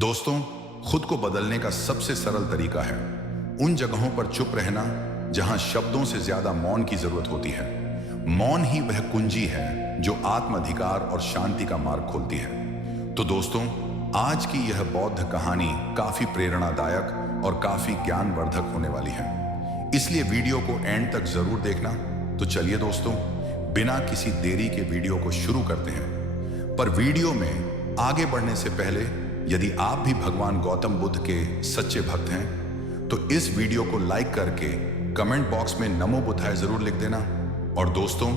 दोस्तों, खुद को बदलने का सबसे सरल तरीका है उन जगहों पर चुप रहना जहां शब्दों से ज्यादा मौन की जरूरत होती है। मौन ही वह कुंजी है जो आत्म अधिकार और शांति का मार्ग खोलती है। तो दोस्तों, आज की यह बौद्ध कहानी काफी प्रेरणादायक और काफी ज्ञानवर्धक होने वाली है, इसलिए वीडियो को एंड तक जरूर देखना। तो चलिए दोस्तों, बिना किसी देरी के वीडियो को शुरू करते हैं। पर वीडियो में आगे बढ़ने से पहले यदि आप भी भगवान गौतम बुद्ध के सच्चे भक्त हैं तो इस वीडियो को लाइक करके कमेंट बॉक्स में नमो बुद्धाय जरूर लिख देना। और दोस्तों,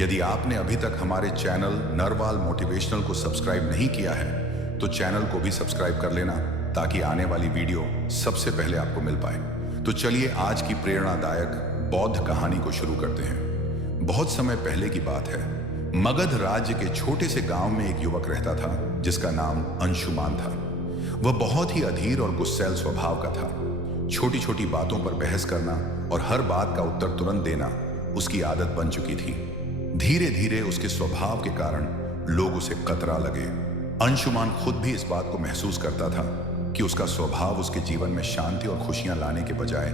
यदि आपने अभी तक हमारे चैनल नरवाल मोटिवेशनल को सब्सक्राइब नहीं किया है तो चैनल को भी सब्सक्राइब कर लेना ताकि आने वाली वीडियो सबसे पहले आपको मिल पाए। तो चलिए आज की प्रेरणादायक बौद्ध कहानी को शुरू करते हैं। बहुत समय पहले की बात है। मगध राज्य के छोटे से गांव में एक युवक रहता था जिसका नाम अंशुमान था। वह बहुत ही अधीर और गुस्सैल स्वभाव का था। छोटी छोटी बातों पर बहस करना और हर बात का उत्तर तुरंत देना उसकी आदत बन चुकी थी। धीरे धीरे उसके स्वभाव के कारण लोग उसे कतरा लगे। अंशुमान खुद भी इस बात को महसूस करता था कि उसका स्वभाव उसके जीवन में शांति और खुशियां लाने के बजाय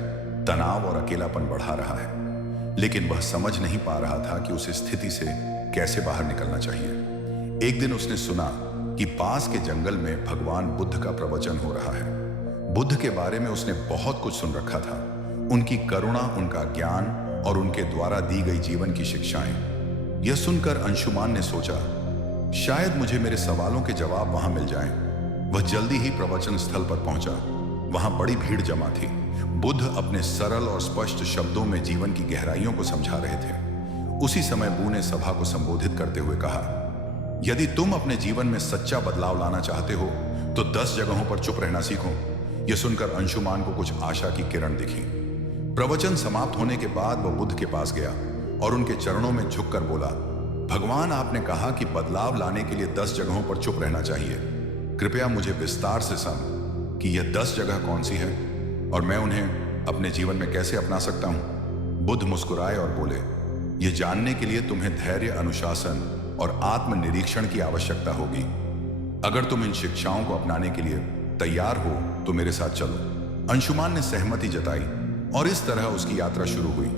तनाव और अकेलापन बढ़ा रहा है। लेकिन वह समझ नहीं पा रहा था कि उस स्थिति से कैसे बाहर निकलना चाहिए। एक दिन उसने सुना कि पास के जंगल में भगवान बुद्ध का प्रवचन हो रहा है। बुद्ध के बारे में उसने बहुत कुछ सुन रखा था, उनकी करुणा, उनका ज्ञान और उनके द्वारा दी गई जीवन की शिक्षाएं। यह सुनकर अंशुमान ने सोचा, शायद मुझे मेरे सवालों के जवाब वहां मिल जाएं। वह जल्दी ही प्रवचन स्थल पर पहुंचा। वहां बड़ी भीड़ जमा थी। बुद्ध अपने सरल और स्पष्ट शब्दों में जीवन की गहराइयों को समझा रहे थे। उसी समय बू ने सभा को संबोधित करते हुए कहा, यदि तुम अपने जीवन में सच्चा बदलाव लाना चाहते हो तो 10 जगहों पर चुप रहना सीखो। यह सुनकर अंशुमान को कुछ आशा की किरण दिखी। प्रवचन समाप्त होने के बाद वह बुद्ध के पास गया और उनके चरणों में झुककर बोला, भगवान, आपने कहा कि बदलाव लाने के लिए 10 जगहों पर चुप रहना चाहिए। कृपया मुझे विस्तार से समझाएं कि यह 10 जगह कौन सी है और मैं उन्हें अपने जीवन में कैसे अपना सकता हूं। बुद्ध मुस्कुराए और बोले, यह जानने के लिए तुम्हें धैर्य, अनुशासन और आत्मनिरीक्षण की आवश्यकता होगी। अगर तुम इन शिक्षाओं को अपनाने के लिए तैयार हो तो मेरे साथ चलो। अंशुमान ने सहमति जताई और इस तरह उसकी यात्रा शुरू हुई।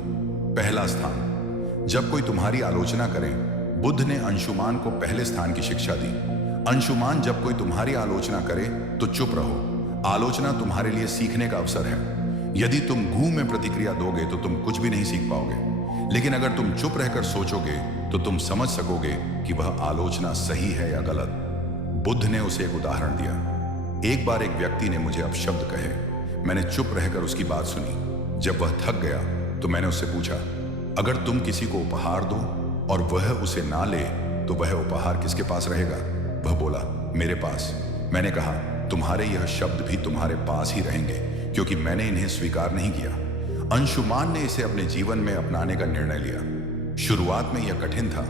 पहला स्थान, जब कोई तुम्हारी आलोचना करे। बुद्ध ने अंशुमान को पहले स्थान की शिक्षा दी। अंशुमान, जब कोई तुम्हारी आलोचना करे तो चुप रहो। आलोचना तुम्हारे लिए सीखने का अवसर है। यदि तुम घूम में प्रतिक्रिया दोगे तो तुम कुछ भी नहीं सीख पाओगे, लेकिन अगर तुम चुप रहकर सोचोगे तो तुम समझ सकोगे कि वह आलोचना सही है या गलत। बुद्ध ने उसे एक उदाहरण दिया। एक बार एक व्यक्ति ने मुझे अपशब्द कहे। मैंने चुप रहकर उसकी बात सुनी। जब वह थक गया तो मैंने उससे पूछा, अगर तुम किसी को उपहार दो और वह उसे ना ले तो वह उपहार किसके पास रहेगा? वह बोला, मेरे पास। मैंने कहा, तुम्हारे यह शब्द भी तुम्हारे पास ही रहेंगे क्योंकि मैंने इन्हें स्वीकार नहीं किया। अंशुमान ने इसे अपने जीवन में अपनाने का निर्णय लिया। शुरुआत में यह कठिन था,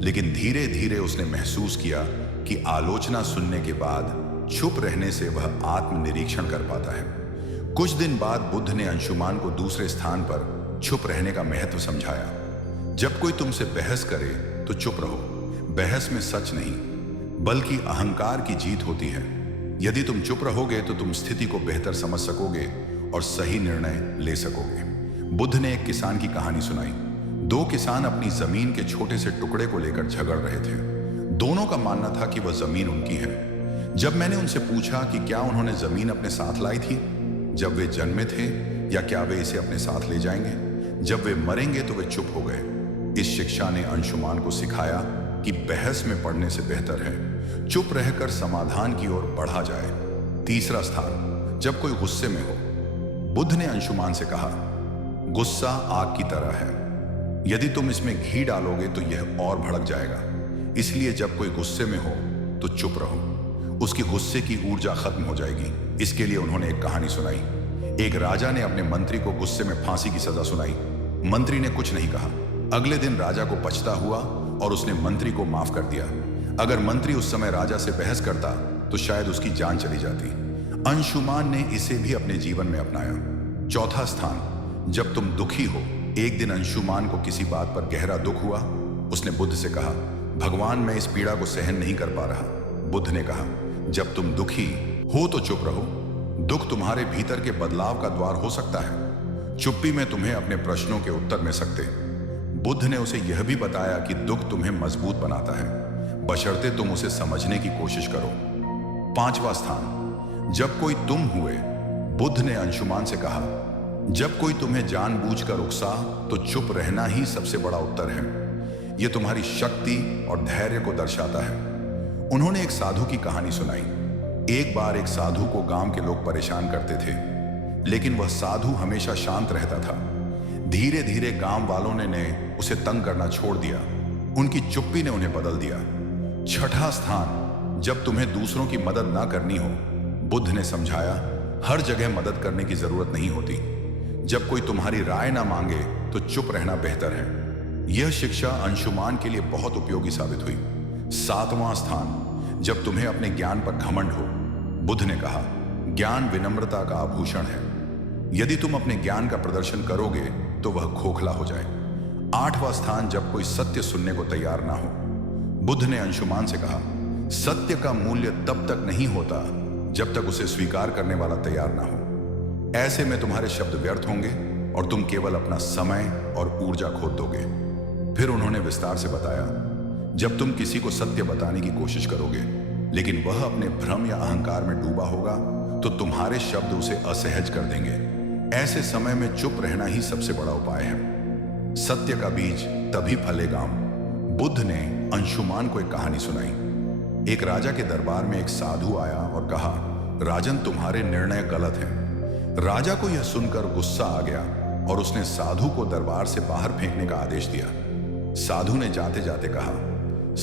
लेकिन धीरे धीरे उसने महसूस किया कि आलोचना सुनने के बाद चुप रहने से वह आत्मनिरीक्षण कर पाता है। कुछ दिन बाद बुद्ध ने अंशुमान को दूसरे स्थान पर चुप रहने का महत्व समझाया। जब कोई तुमसे बहस करे तो चुप रहो। बहस में सच नहीं बल्कि अहंकार की जीत होती है। यदि तुम चुप रहोगे तो तुम स्थिति को बेहतर समझ सकोगे और सही निर्णय ले सकोगे। बुद्ध ने एक किसान की कहानी सुनाई। 2 किसान अपनी जमीन के छोटे से टुकड़े को लेकर झगड़ रहे थे। दोनों का मानना था कि वह जमीन उनकी है। जब मैंने उनसे पूछा कि क्या उन्होंने जमीन अपने साथ लाई थी जब वे जन्मे थे, या क्या वे इसे अपने साथ ले जाएंगे जब वे मरेंगे, तो वे चुप हो गए। इस शिक्षा ने अंशुमान को सिखाया कि बहस में पड़ने से बेहतर है चुप रहकर समाधान की ओर बढ़ा जाए। तीसरा स्थान, जब कोई गुस्से में हो। बुद्ध ने अंशुमान से कहा, गुस्सा आग की तरह है। यदि तुम इसमें घी डालोगे तो यह और भड़क जाएगा। इसलिए जब कोई गुस्से में हो तो चुप रहो, उसकी गुस्से की ऊर्जा खत्म हो जाएगी। इसके लिए उन्होंने एक कहानी सुनाई। एक राजा ने अपने मंत्री को गुस्से में फांसी की सजा सुनाई। मंत्री ने कुछ नहीं कहा। अगले दिन राजा को पछता हुआ और उसने मंत्री को माफ कर दिया। अगर मंत्री उस समय राजा से बहस करता तो शायद उसकी जान चली जाती। अंशुमान ने इसे भी अपने जीवन में अपनाया। चौथा स्थान, जब तुम दुखी हो। एक दिन अंशुमान को किसी बात पर गहरा दुख हुआ। उसने बुद्ध से कहा, भगवान, मैं इस पीड़ा को सहन नहीं कर पा रहा। बुद्ध ने कहा, जब तुम दुखी हो तो चुप रहो। दुख तुम्हारे भीतर के बदलाव का द्वार हो सकता है। चुप्पी में तुम्हें अपने प्रश्नों के उत्तर मिल सकते। बुद्ध ने उसे यह भी बताया कि दुख तुम्हें मजबूत बनाता है, बशर्ते तुम उसे समझने की कोशिश करो। 5वां स्थान, जब कोई तुम हुए। बुद्ध ने अंशुमान से कहा, जब कोई तुम्हें जानबूझकर उकसा तो चुप रहना ही सबसे बड़ा उत्तर है। यह तुम्हारी शक्ति और धैर्य को दर्शाता है। उन्होंने एक साधु की कहानी सुनाई। एक बार एक साधु को गांव के लोग परेशान करते थे, लेकिन वह साधु हमेशा शांत रहता था। धीरे धीरे गांव वालों ने उसे तंग करना छोड़ दिया। उनकी चुप्पी ने उन्हें बदल दिया। 6ठा स्थान, जब तुम्हें दूसरों की मदद ना करनी हो। बुद्ध ने समझाया, हर जगह मदद करने की जरूरत नहीं होती। जब कोई तुम्हारी राय ना मांगे तो चुप रहना बेहतर है। यह शिक्षा अंशुमान के लिए बहुत उपयोगी साबित हुई। 7वां स्थान, जब तुम्हें अपने ज्ञान पर घमंड हो। बुद्ध ने कहा, ज्ञान विनम्रता का आभूषण है। यदि तुम अपने ज्ञान का प्रदर्शन करोगे तो वह खोखला हो जाए। 8वां स्थान, जब कोई सत्य सुनने को तैयार ना हो। बुद्ध ने अंशुमान से कहा, सत्य का मूल्य तब तक नहीं होता जब तक उसे स्वीकार करने वाला तैयार ना हो। ऐसे में तुम्हारे शब्द व्यर्थ होंगे और तुम केवल अपना समय और ऊर्जा खो दोगे। फिर उन्होंने विस्तार से बताया, जब तुम किसी को सत्य बताने की कोशिश करोगे लेकिन वह अपने भ्रम या अहंकार में डूबा होगा तो तुम्हारे शब्द उसे असहज कर देंगे। ऐसे समय में चुप रहना ही सबसे बड़ा उपाय है। सत्य का बीज तभी फलेगा। बुद्ध ने अंशुमान को एक कहानी सुनाई। एक राजा के दरबार में एक साधु आया और कहा, राजन, तुम्हारे निर्णय गलत हैं। राजा को यह सुनकर गुस्सा आ गया और उसने साधु को दरबार से बाहर फेंकने का आदेश दिया। साधु ने जाते जाते कहा,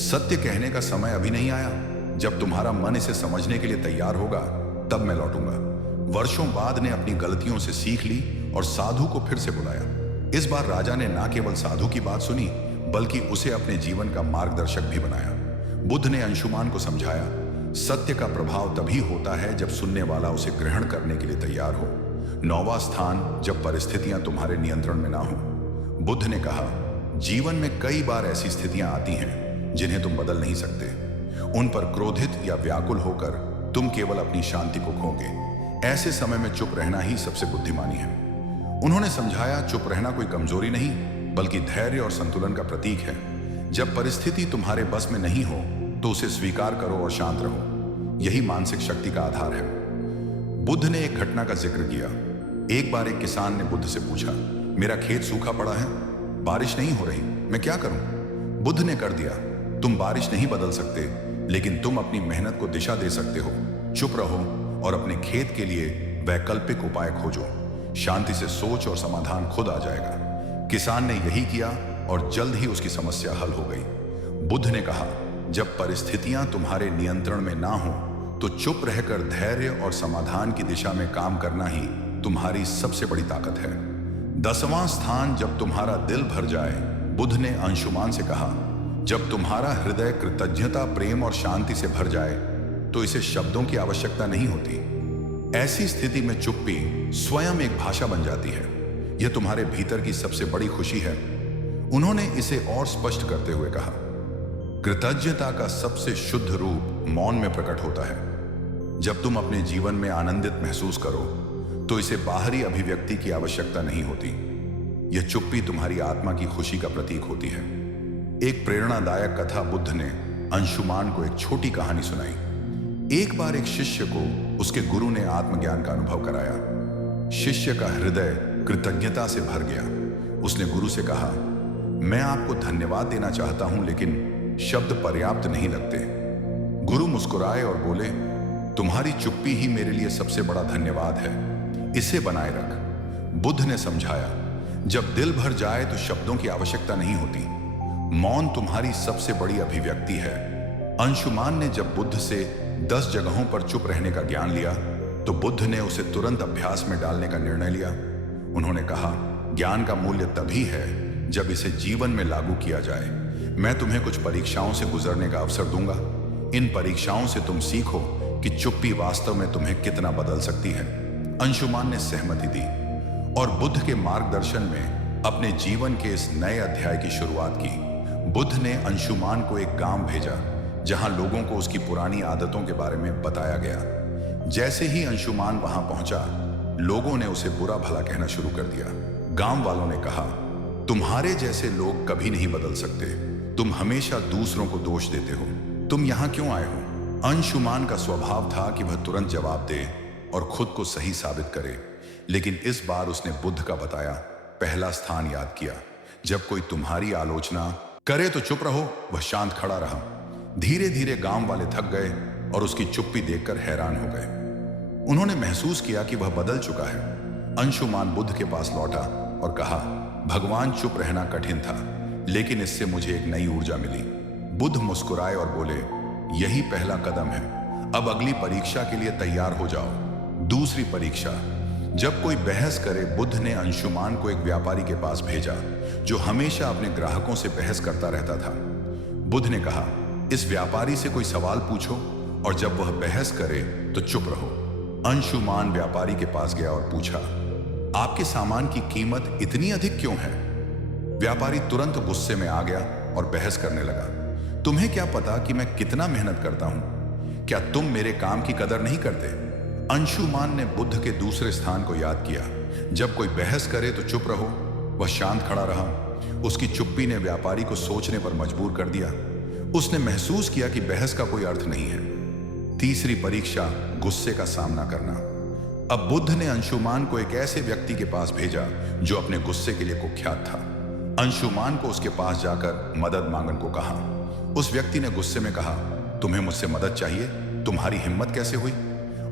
सत्य कहने का समय अभी नहीं आया। जब तुम्हारा मन इसे समझने के लिए तैयार होगा तब मैं लौटूंगा। वर्षों बाद ने अपनी गलतियों से सीख ली और साधु को फिर से बुलाया। इस बार राजा ने ना केवल साधु की बात सुनी बल्कि उसे अपने जीवन का मार्गदर्शक भी बनाया। बुद्ध ने अंशुमान को समझाया, सत्य का प्रभाव तभी होता है जब सुनने वाला उसे ग्रहण करने के लिए तैयार हो। 9वां स्थान, जब परिस्थितियां तुम्हारे नियंत्रण में ना हो। बुद्ध ने कहा, जीवन में कई बार ऐसी स्थितियां आती हैं जिन्हें तुम बदल नहीं सकते। उन पर क्रोधित या व्याकुल होकर तुम केवल अपनी शांति को खोगे। ऐसे समय में चुप रहना ही सबसे बुद्धिमानी है। उन्होंने समझाया, चुप रहना कोई कमजोरी नहीं बल्कि धैर्य और संतुलन का प्रतीक है। जब परिस्थिति तुम्हारे बस में नहीं हो तो उसे स्वीकार करो और शांत रहो। यही मानसिक शक्ति का आधार है। बुद्ध ने एक घटना का जिक्र किया। एक बार एक किसान ने बुद्ध से पूछा, मेरा खेत सूखा पड़ा है, बारिश नहीं हो रही, मैं क्या करूं? बुद्ध ने कर दिया, तुम बारिश नहीं बदल सकते लेकिन तुम अपनी मेहनत को दिशा दे सकते हो। चुप रहो और अपने खेत के लिए वैकल्पिक उपाय खोजो। शांति से सोच और समाधान खुद आ जाएगा। किसान ने यही किया और जल्द ही उसकी समस्या हल हो गई। बुद्ध ने कहा, जब परिस्थितियां तुम्हारे नियंत्रण में ना हो तो चुप रहकर धैर्य और समाधान की दिशा में काम करना ही तुम्हारी सबसे बड़ी ताकत है। 10वां स्थान, जब तुम्हारा दिल भर जाए। बुद्ध ने अंशुमान से कहा, जब तुम्हारा हृदय कृतज्ञता, प्रेम और शांति से भर जाए तो इसे शब्दों की आवश्यकता नहीं होती। ऐसी स्थिति में चुप्पी स्वयं एक भाषा बन जाती है। यह तुम्हारे भीतर की सबसे बड़ी खुशी है। उन्होंने इसे और स्पष्ट करते हुए कहा, कृतज्ञता का सबसे शुद्ध रूप मौन में प्रकट होता है। जब तुम अपने जीवन में आनंदित महसूस करो तो इसे बाहरी अभिव्यक्ति की आवश्यकता नहीं होती। यह चुप्पी तुम्हारी आत्मा की खुशी का प्रतीक होती है। एक प्रेरणादायक कथा बुद्ध ने अंशुमान को एक छोटी कहानी सुनाई। एक बार एक शिष्य को उसके गुरु ने आत्मज्ञान का अनुभव कराया। शिष्य का हृदय कृतज्ञता से भर गया। उसने गुरु से कहा, मैं आपको धन्यवाद देना चाहता हूं लेकिन शब्द पर्याप्त नहीं लगते। गुरु मुस्कुराए और बोले, तुम्हारी चुप्पी ही मेरे लिए सबसे बड़ा धन्यवाद है, इसे बनाए रख। बुद्ध ने समझाया, जब दिल भर जाए तो शब्दों की आवश्यकता नहीं होती। मौन तुम्हारी सबसे बड़ी अभिव्यक्ति है। अंशुमान ने जब बुद्ध से 10 जगहों पर चुप रहने का ज्ञान लिया तो बुद्ध ने उसे तुरंत अभ्यास में डालने का निर्णय लिया। उन्होंने कहा, ज्ञान का मूल्य तभी है जब इसे जीवन में लागू किया जाए। मैं तुम्हें कुछ परीक्षाओं से गुजरने का अवसर दूंगा। इन परीक्षाओं से तुम सीखो कि चुप्पी वास्तव में तुम्हें कितना बदल सकती है। अंशुमान ने सहमति दी और बुद्ध के मार्गदर्शन में अपने जीवन के इस नए अध्याय की शुरुआत की। बुद्ध ने अंशुमान को एक गांव भेजा जहां लोगों को उसकी पुरानी आदतों के बारे में बताया गया। जैसे ही अंशुमान वहां पहुंचा, लोगों ने उसे बुरा भला कहना शुरू कर दिया। गांव वालों ने कहा, तुम्हारे जैसे लोग कभी नहीं बदल सकते, तुम हमेशा दूसरों को दोष देते हो, तुम यहां क्यों आए हो? अंशुमान का स्वभाव था कि वह तुरंत जवाब दे और खुद को सही साबित करे, लेकिन इस बार उसने बुद्ध का बताया पहला स्थान याद किया। जब कोई तुम्हारी आलोचना करे तो चुप रहो। वह शांत खड़ा रहा। धीरे धीरे गांव वाले थक गए और उसकी चुप्पी देखकर हैरान हो गए। उन्होंने महसूस किया कि वह बदल चुका है। अंशुमान बुद्ध के पास लौटा और कहा, भगवान, चुप रहना कठिन था, लेकिन इससे मुझे एक नई ऊर्जा मिली। बुद्ध मुस्कुराए और बोले, यही पहला कदम है, अब अगली परीक्षा के लिए तैयार हो जाओ। दूसरी परीक्षा। जब कोई बहस करे, बुद्ध ने अंशुमान को एक व्यापारी के पास भेजा जो हमेशा अपने ग्राहकों से बहस करता रहता था। बुद्ध ने कहा, इस व्यापारी से कोई सवाल पूछो और जब वह बहस करे तो चुप रहो। अंशुमान व्यापारी के पास गया और पूछा, आपके सामान की कीमत इतनी अधिक क्यों है? व्यापारी तुरंत गुस्से में आ गया और बहस करने लगा, तुम्हें क्या पता कि मैं कितना मेहनत करता हूं? क्या तुम मेरे काम की कदर नहीं करते? अंशुमान ने बुद्ध के दूसरे स्थान को याद किया। जब कोई बहस करे तो चुप रहो। वह शांत खड़ा रहा। उसकी चुप्पी ने व्यापारी को सोचने पर मजबूर कर दिया। उसने महसूस किया कि बहस का कोई अर्थ नहीं है। तीसरी परीक्षा, गुस्से का सामना करना। अब बुद्ध ने अंशुमान को एक ऐसे व्यक्ति के पास भेजा जो अपने गुस्से के लिए कुख्यात था। अंशुमान को उसके पास जाकर मदद मांगने को कहा। उस व्यक्ति ने गुस्से में कहा, तुम्हें मुझसे मदद चाहिए? तुम्हारी हिम्मत कैसे हुई?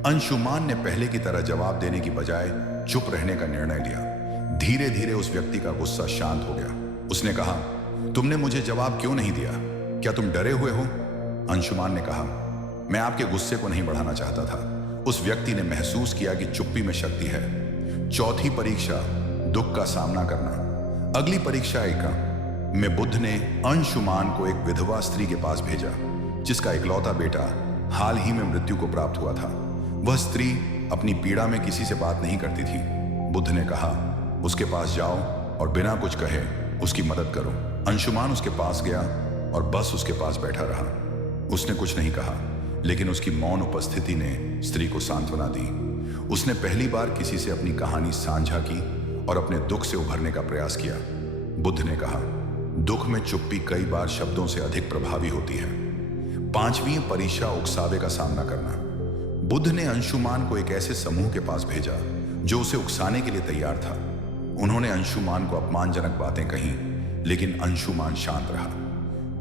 अंशुमान ने पहले की तरह जवाब देने की बजाय चुप रहने का निर्णय लिया। धीरे धीरे उस व्यक्ति का गुस्सा शांत हो गया। उसने कहा, तुमने मुझे जवाब क्यों नहीं दिया? क्या तुम डरे हुए हो? अंशुमान ने कहा, मैं आपके गुस्से को नहीं बढ़ाना चाहता था। उस व्यक्ति ने महसूस किया कि चुप्पी में शक्ति है। चौथी परीक्षा, दुख का सामना करना। अगली परीक्षा में बुद्ध ने अंशुमान को एक विधवा स्त्री के पास भेजा जिसका इकलौता बेटा हाल ही में मृत्यु को प्राप्त हुआ था। वह स्त्री अपनी पीड़ा में किसी से बात नहीं करती थी। बुद्ध ने कहा, उसके पास जाओ और बिना कुछ कहे उसकी मदद करो। अंशुमान उसके पास गया और बस उसके पास बैठा रहा। उसने कुछ नहीं कहा, लेकिन उसकी मौन उपस्थिति ने स्त्री को सांत्वना दी। उसने पहली बार किसी से अपनी कहानी साझा की और अपने दुख से उभरने का प्रयास किया। बुद्ध ने कहा, दुख में चुप्पी कई बार शब्दों से अधिक प्रभावी होती है। पांचवी परीक्षा, उकसावे का सामना करना। बुद्ध ने अंशुमान को एक ऐसे समूह के पास भेजा जो उसे उकसाने के लिए तैयार था। उन्होंने अंशुमान को अपमानजनक बातें कहीं, लेकिन अंशुमान शांत रहा।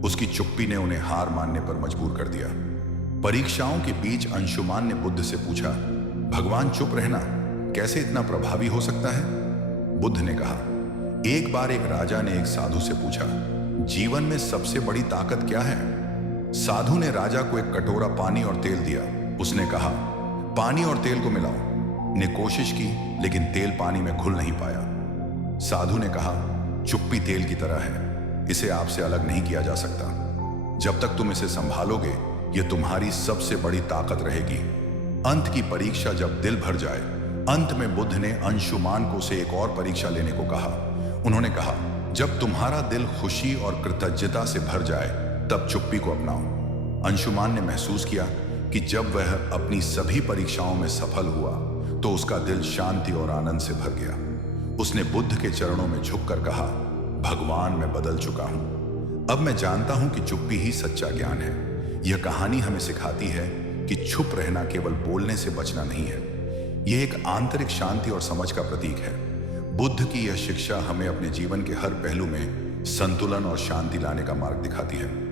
उसकी चुप्पी ने उन्हें हार मानने पर मजबूर कर दिया। परीक्षाओं के बीच अंशुमान ने बुद्ध से पूछा, भगवान, चुप रहना कैसे इतना प्रभावी हो सकता है? बुद्ध ने कहा, एक बार एक राजा ने एक साधु से पूछा, जीवन में सबसे बड़ी ताकत क्या है? साधु ने राजा को एक कटोरा पानी और तेल दिया। उसने कहा, पानी और तेल को मिलाओ। ने कोशिश की, लेकिन तेल पानी में घुल नहीं पाया। साधु ने कहा, चुप्पी तेल की तरह है, इसे आपसे अलग नहीं किया जा सकता। जब तक तुम इसे संभालोगे, यह तुम्हारी सबसे बड़ी ताकत रहेगी। अंत की परीक्षा, जब दिल भर जाए। अंत में बुद्ध ने अंशुमान को उसे एक और परीक्षा लेने को कहा। उन्होंने कहा, जब तुम्हारा दिल खुशी और कृतज्ञता से भर जाए, तब चुप्पी को अपनाओ। अंशुमान ने महसूस किया कि जब वह अपनी सभी परीक्षाओं में सफल हुआ तो उसका दिल शांति और आनंद से भर गया। उसने बुद्ध के चरणों में झुककर कहा, भगवान, मैं बदल चुका हूं। अब मैं जानता हूं कि चुप्पी ही सच्चा ज्ञान है। यह कहानी हमें सिखाती है कि चुप रहना केवल बोलने से बचना नहीं है, यह एक आंतरिक शांति और समझ का प्रतीक है। बुद्ध की यह शिक्षा हमें अपने जीवन के हर पहलू में संतुलन और शांति लाने का मार्ग दिखाती है।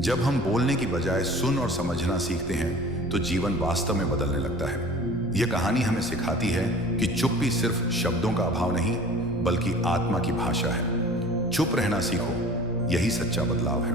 जब हम बोलने की बजाय सुन और समझना सीखते हैं तो जीवन वास्तव में बदलने लगता है। यह कहानी हमें सिखाती है कि चुप्पी सिर्फ शब्दों का अभाव नहीं, बल्कि आत्मा की भाषा है। चुप रहना सीखो, यही सच्चा बदलाव है।